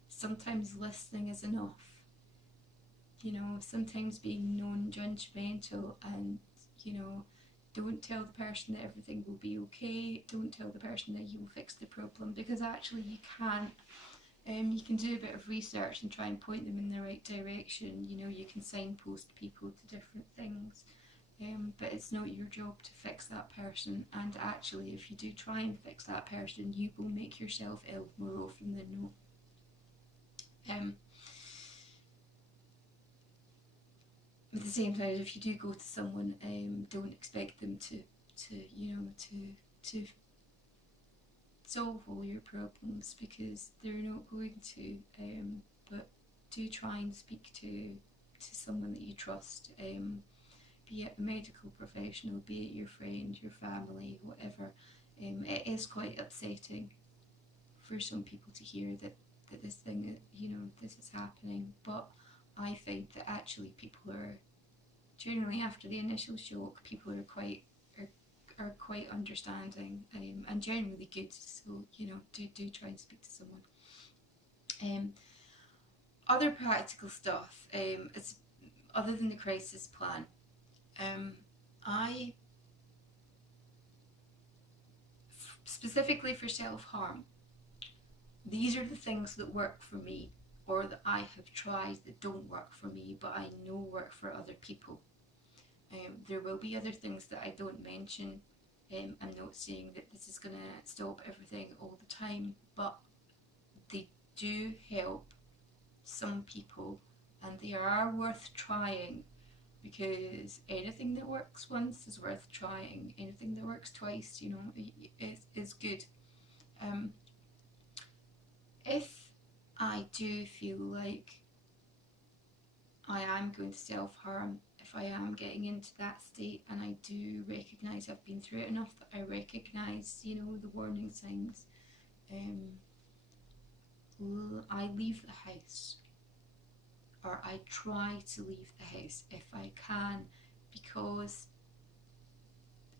Sometimes listening is enough. You know, sometimes being non-judgmental and, you know, don't tell the person that everything will be okay. Don't tell the person that you will fix the problem, because actually you can't. You can do a bit of research and try and point them in the right direction. You know, you can signpost people to different things, but it's not your job to fix that person. And actually, if you do try and fix that person, you will make yourself ill more often than not. At the same time, if you do go to someone, don't expect them to solve all your problems, because they're not going to. But do try and speak to someone that you trust, be it a medical professional, be it your friend, your family, whatever. It is quite upsetting for some people to hear that this thing, this is happening, but I find that actually people are generally, after the initial shock, people are quite understanding, and generally good. So do try and speak to someone. Other practical stuff, is other than the crisis plan. I specifically for self-harm, these are the things that work for me, or that I have tried that don't work for me, but I know work for other people. There will be other things that I don't mention. I'm not saying that this is going to stop everything all the time, but they do help some people, and they are worth trying, because anything that works once is worth trying. Anything that works twice, is good. If I do feel like I am going to self-harm, if I am getting into that state, and I do recognise I've been through it enough that I recognise, the warning signs, I leave the house, or I try to leave the house if I can, because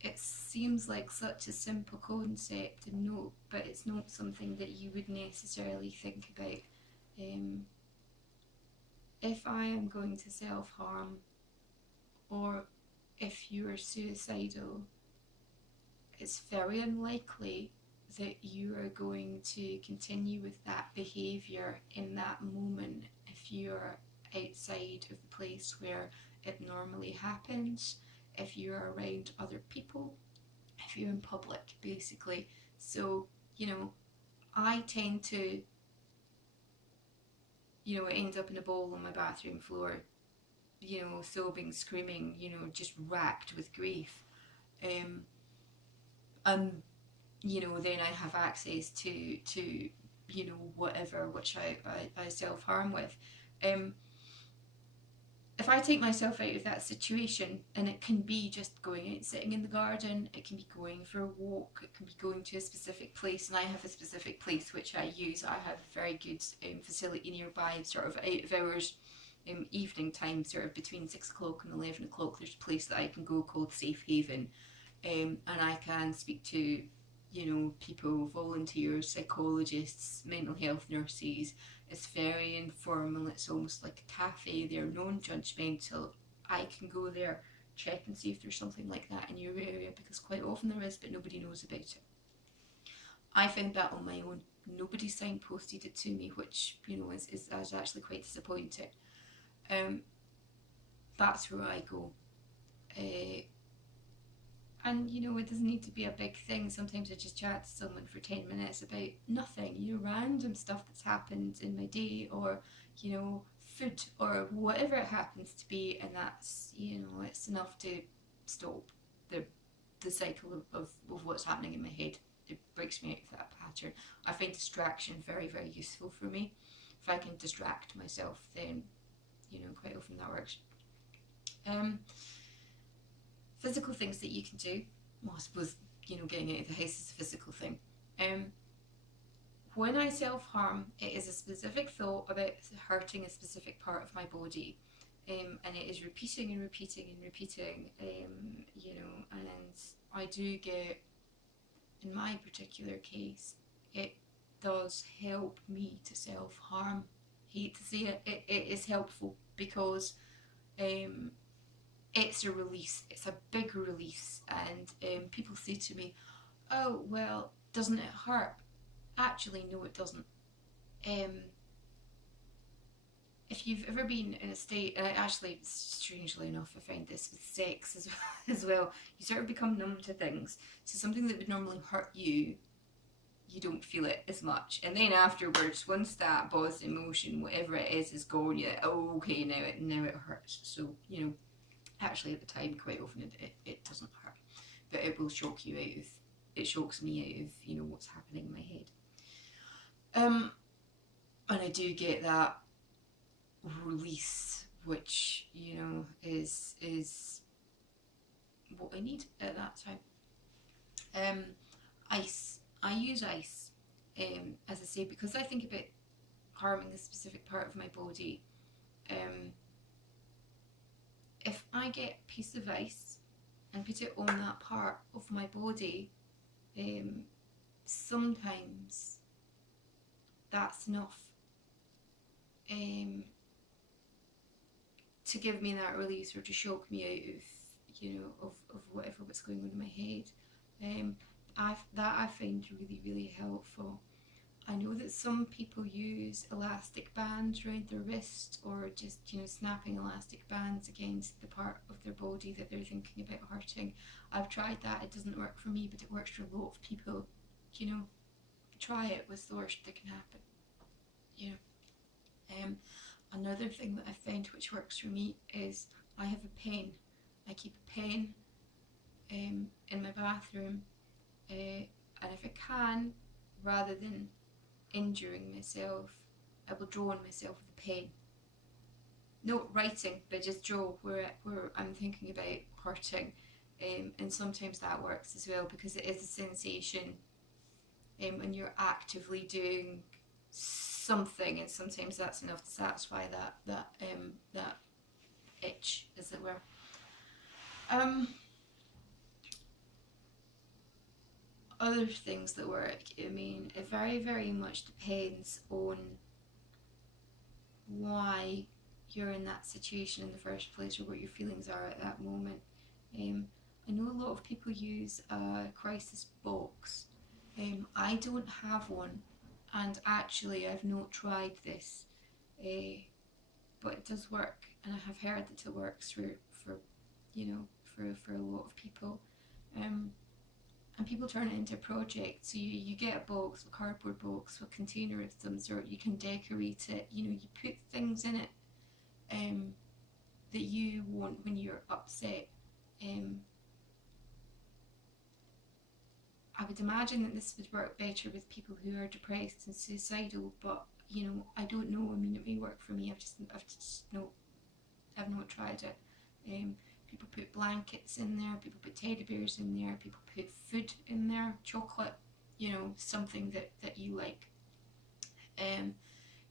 it seems like such a simple concept, and no, but it's not something that you would necessarily think about. If I am going to self-harm, or if you are suicidal, it's very unlikely that you are going to continue with that behaviour in that moment if you're outside of the place where it normally happens, if you're around other people, if you're in public, basically. So, I tend to, end up in a ball on my bathroom floor, sobbing, screaming, just racked with grief. And then I have access to whatever which I self-harm with. If I take myself out of that situation, and it can be just going out sitting in the garden, it can be going for a walk, it can be going to a specific place, and I have a specific place which I use. I have a very good facility nearby, sort of out of hours, evening time, sort of between 6 o'clock and 11 o'clock. There's a place that I can go called Safe Haven, and I can speak to people, volunteers, psychologists, mental health nurses. It's very informal, it's almost like a cafe. They're non-judgmental. I can go there, check and see if there's something like that in your area, because quite often there is, but nobody knows about it. I found that on my own. Nobody signposted it to me, which is actually quite disappointing. That's where I go. And it doesn't need to be a big thing. Sometimes I just chat to someone for 10 minutes about nothing, random stuff that's happened in my day, or food, or whatever it happens to be, and that's it's enough to stop the cycle of what's happening in my head. It breaks me out of that pattern. I find distraction very, very useful for me. If I can distract myself, then quite often that works. Physical things that you can do. Well, I suppose getting out of the house is a physical thing. When I self-harm, it is a specific thought about hurting a specific part of my body. And it is repeating and repeating and repeating, and I do get, in my particular case, it does help me to self-harm. Hate to say it, it is helpful because it's a release, it's a big release, and people say to me, oh, well, doesn't it hurt? Actually, no, it doesn't. If you've ever been in a state, actually, strangely enough, I find this with sex as well, you sort of become numb to things. So something that would normally hurt you, you don't feel it as much. And then afterwards, once that buzz emotion, whatever it is gone, you're like, oh, okay, now it hurts. So, actually at the time, quite often it doesn't hurt. But it will shock you out of, it shocks me out of, what's happening in my head. And I do get that release, which is what I need at that time. Ice. I use ice, as I say, because I think about harming a specific part of my body. If I get a piece of ice and put it on that part of my body, sometimes that's enough to give me that release, or to shock me out of what's going on in my head. I find really, really helpful. I know that some people use elastic bands around their wrist, or just snapping elastic bands against the part of their body that they're thinking about hurting. I've tried that, it doesn't work for me, but it works for a lot of people. Try it, what's the worst that can happen? Another thing that I found which works for me is I have a pen. I keep a pen in my bathroom, and if I can, rather than injuring myself, I will draw on myself with a pen. Not writing, but just draw where I'm thinking about hurting, and sometimes that works as well, because it is a sensation when you're actively doing something, and sometimes that's enough to satisfy that itch, as it were. Other things that work, it very, very much depends on why you're in that situation in the first place, or what your feelings are at that moment. I know a lot of people use a crisis box. I don't have one, and actually I've not tried this, but it does work, and I have heard that it works for a lot of people. And people turn it into a project. So you get a box, a cardboard box, a container of some sort. You can decorate it. You put things in it that you want when you're upset. I would imagine that this would work better with people who are depressed and suicidal, but I don't know. It may work for me. I've not tried it. People put blankets in there, people put teddy bears in there, people put food in there, chocolate, something that you like.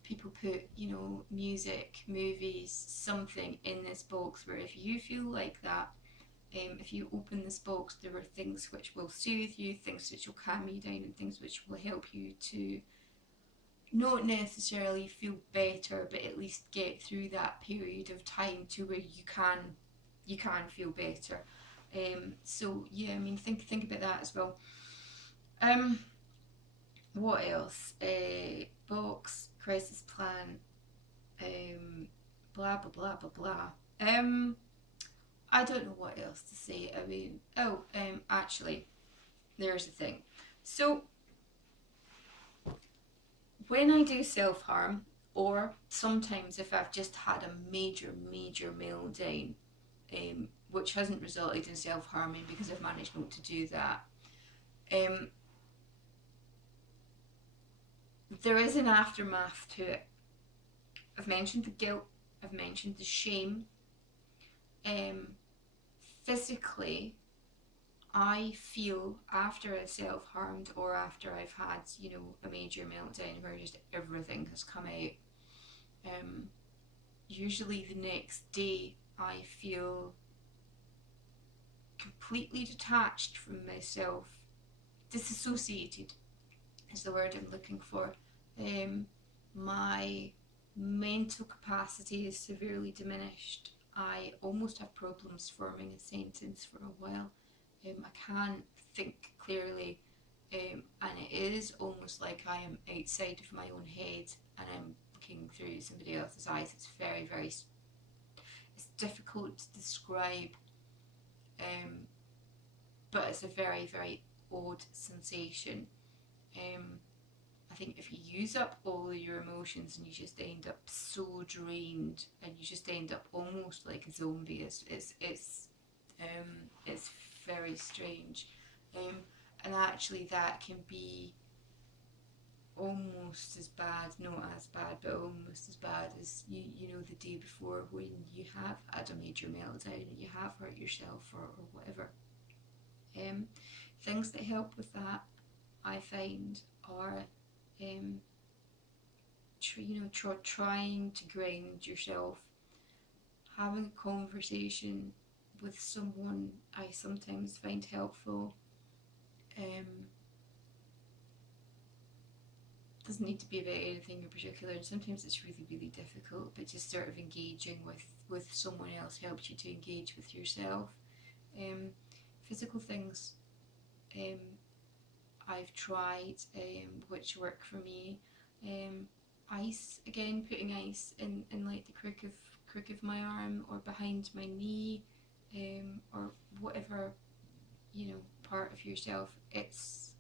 People put, music, movies, something in this box, where if you feel like that, if you open this box, there are things which will soothe you, things which will calm you down, and things which will help you to not necessarily feel better, but at least get through that period of time to where you can feel better. So yeah, think about that as well. What else? Box, crisis plan, blah blah blah blah blah. I don't know what else to say. Actually, there's the thing. So when I do self-harm, or sometimes if I've just had a major meltdown, which hasn't resulted in self-harming because I've managed not to do that, there is an aftermath to it. I've mentioned the guilt, I've mentioned the shame. Physically, I feel after I've self-harmed or after I've had, you know, a major meltdown where just everything has come out, um, usually the next day I feel completely detached from myself, disassociated is the word I'm looking for. Um, my mental capacity is severely diminished. I almost have problems forming a sentence for a while. I can't think clearly, and it is almost like I am outside of my own head and I'm looking through somebody else's eyes. It's very, very, it's difficult to describe, um, but it's a very, very odd sensation. Um, I think if you use up all of your emotions and you just end up so drained and you just end up almost like a zombie, it's very strange, um, and actually that can be almost as bad, not as bad, but almost as bad as you know the day before when you have had a major meltdown and you have hurt yourself or whatever. Um, Things that help with that, I find, are um, trying to ground yourself, having a conversation with someone I sometimes find helpful. Um, doesn't need to be about anything in particular, and sometimes it's really, really difficult, but just sort of engaging with someone else helps you to engage with yourself. Um, Physical things, um, I've tried, which work for me. Um, Ice again, putting ice in like the crook of my arm or behind my knee, or whatever, you know, part of yourself. It's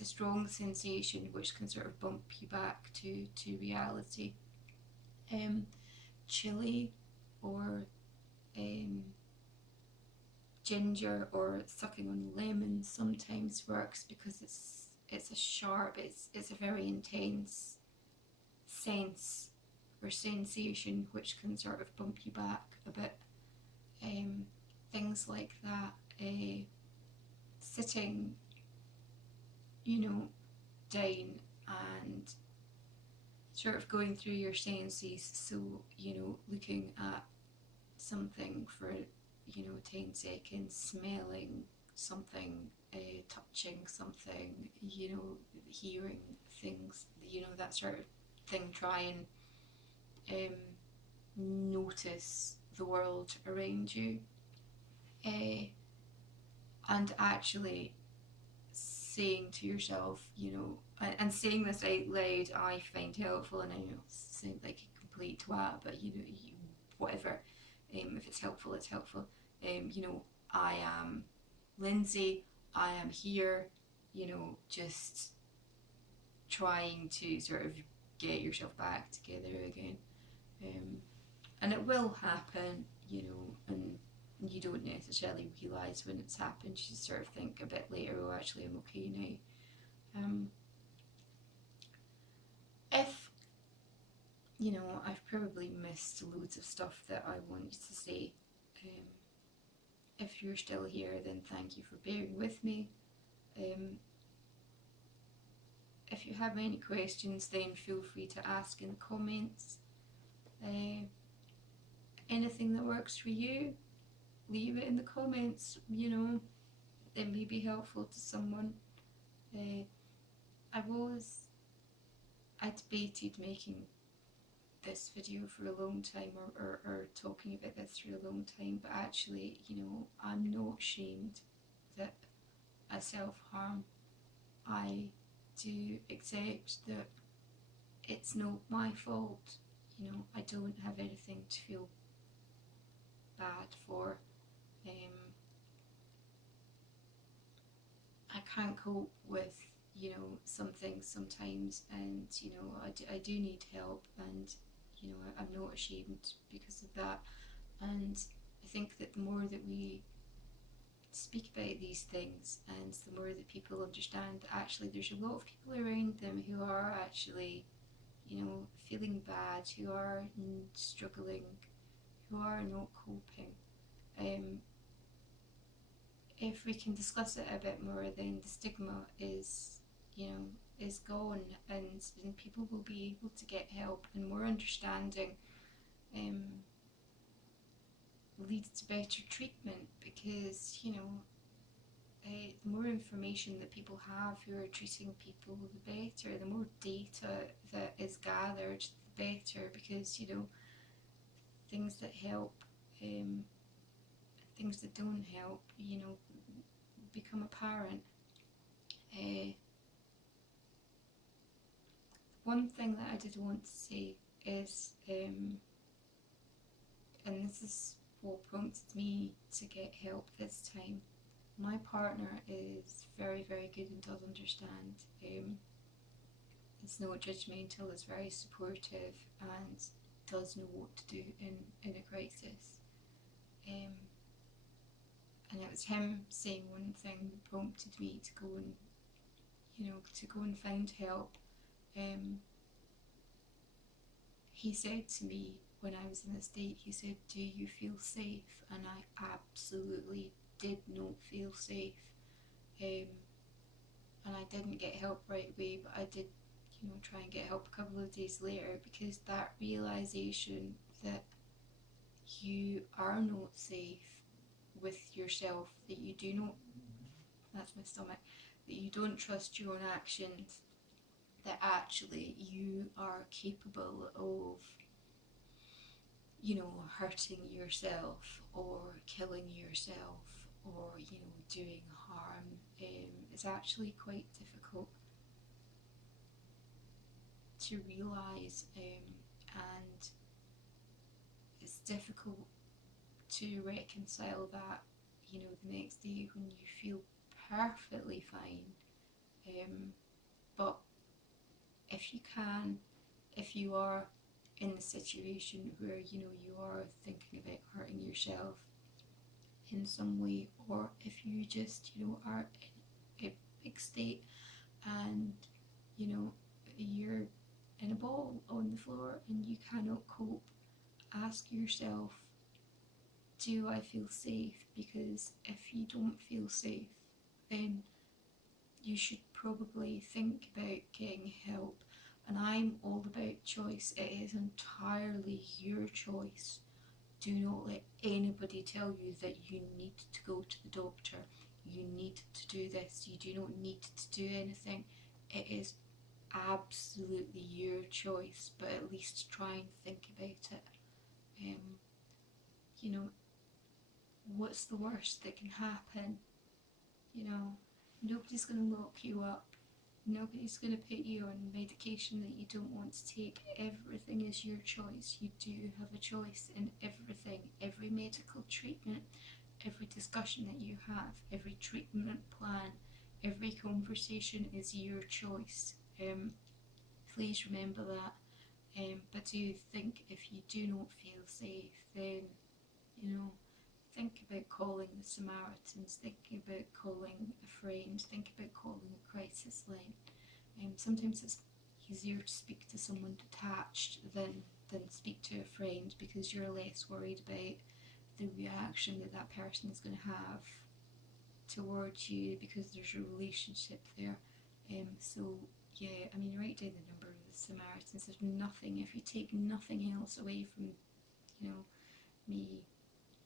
a strong sensation which can sort of bump you back to reality. Um, Chili or um, ginger or sucking on lemon sometimes works because it's a sharp, it's a very intense sense or sensation which can sort of bump you back a bit. Um, Things like that. Sitting, you know, down and sort of going through your senses. So, you know, looking at something for, you know, 10 seconds, smelling something, touching something, you know, hearing things, you know, that sort of thing. Try and notice the world around you, uh, and actually saying to yourself, you know, and saying this out loud, I find helpful, and I know it sound like a complete twat, but you know, whatever. If it's helpful, it's helpful. You know, I am Lindsay. I am here. You know, just trying to sort of get yourself back together again. Um, and it will happen, you know, and you don't necessarily realise when it's happened. You sort of think a bit later, oh, actually, I'm okay now. If, you know, I've probably missed loads of stuff that I wanted to say. Um, if you're still here, then thank you for bearing with me. If you have any questions, then feel free to ask in the comments. Anything that works for you, leave it in the comments. You know, it may be helpful to someone. I debated making this video for a long time, or talking about this for a long time, but actually, you know, I'm not ashamed that I self-harm. I do accept that it's not my fault. You know, I don't have anything to feel bad for. I can't cope with, you know, some things sometimes, and you know, I do need help, and you know, I'm not ashamed because of that. And I think that the more that we speak about these things, and the more that people understand that actually there's a lot of people around them who are actually, you know, feeling bad, who are struggling, who are not coping, if we can discuss it a bit more, then the stigma is, you know, is gone, and people will be able to get help, and more understanding um, leads to better treatment, because, you know, the more information that people have who are treating people, the better. The more data that is gathered, the better, because, you know, things that help, things that don't help, you know, become apparent. One thing that I did want to say is, and this is what prompted me to get help this time. My partner is very, very good and does understand. It's not judgmental, is very supportive, and does know what to do in a crisis. And it was him saying one thing that prompted me to go and, you know, to go and find help. He said to me when I was in the state, he said, "Do you feel safe?" And I absolutely did not feel safe. And I didn't get help right away, but I did, you know, try and get help a couple of days later, because that realization that you are not safe with yourself, that you do not, that's my stomach, that you don't trust your own actions, that actually you are capable of, you know, hurting yourself or killing yourself, or, you know, doing harm, is actually quite difficult to realise, and it's difficult to reconcile that, you know, the next day when you feel perfectly fine. But if you can, if you are in the situation where, you know, you are thinking about hurting yourself in some way, or if you just, you know, are in a big state and, you know, you're in a ball on the floor and you cannot cope, ask yourself, do I feel safe? Because if you don't feel safe, then you should probably think about getting help. And I'm all about choice. It is entirely your choice. Do not let anybody tell you that you need to go to the doctor, you need to do this, you do not need to do anything. It is absolutely your choice, but at least try and think about it. You know, what's the worst that can happen? You know, nobody's going to lock you up. Nobody's going to put you on medication that you don't want to take. Everything is your choice. You do have a choice in everything. Every medical treatment, every discussion that you have, every treatment plan, every conversation is your choice. Please remember that. But do think, if you do not feel safe, then, you know, think about calling the Samaritans, think about calling a friend, think about calling a crisis line. Sometimes it's easier to speak to someone detached than speak to a friend, because you're less worried about the reaction that that person is going to have towards you, because there's a relationship there. So yeah, I mean, write down the number of the Samaritans. There's nothing, if you take nothing else away from, you know, me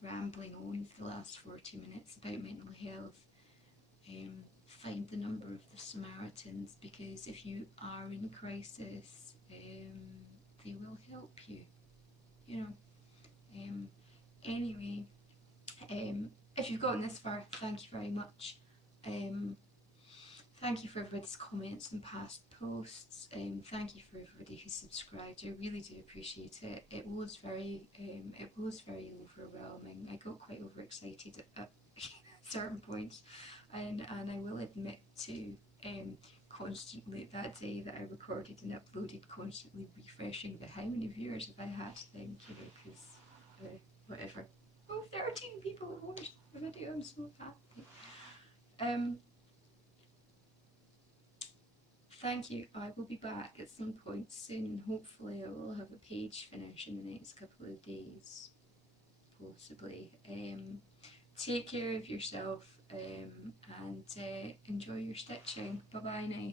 rambling on for the last 40 minutes about mental health, find the number of the Samaritans, because if you are in crisis, they will help you, you know. Anyway, if you've gotten this far, thank you very much. Thank you for everybody's comments and past posts. Thank you for everybody who subscribed. I really do appreciate it. It was very overwhelming. I got quite overexcited at certain points, and I will admit to constantly, that day that I recorded and uploaded, constantly refreshing the how many viewers have I had. Thank you, because whatever. Oh, 13 people have watched the video. I'm so happy. Thank you. I will be back at some point soon. Hopefully I will have a page finish in the next couple of days, possibly. take care of yourself, and enjoy your stitching. Bye bye now.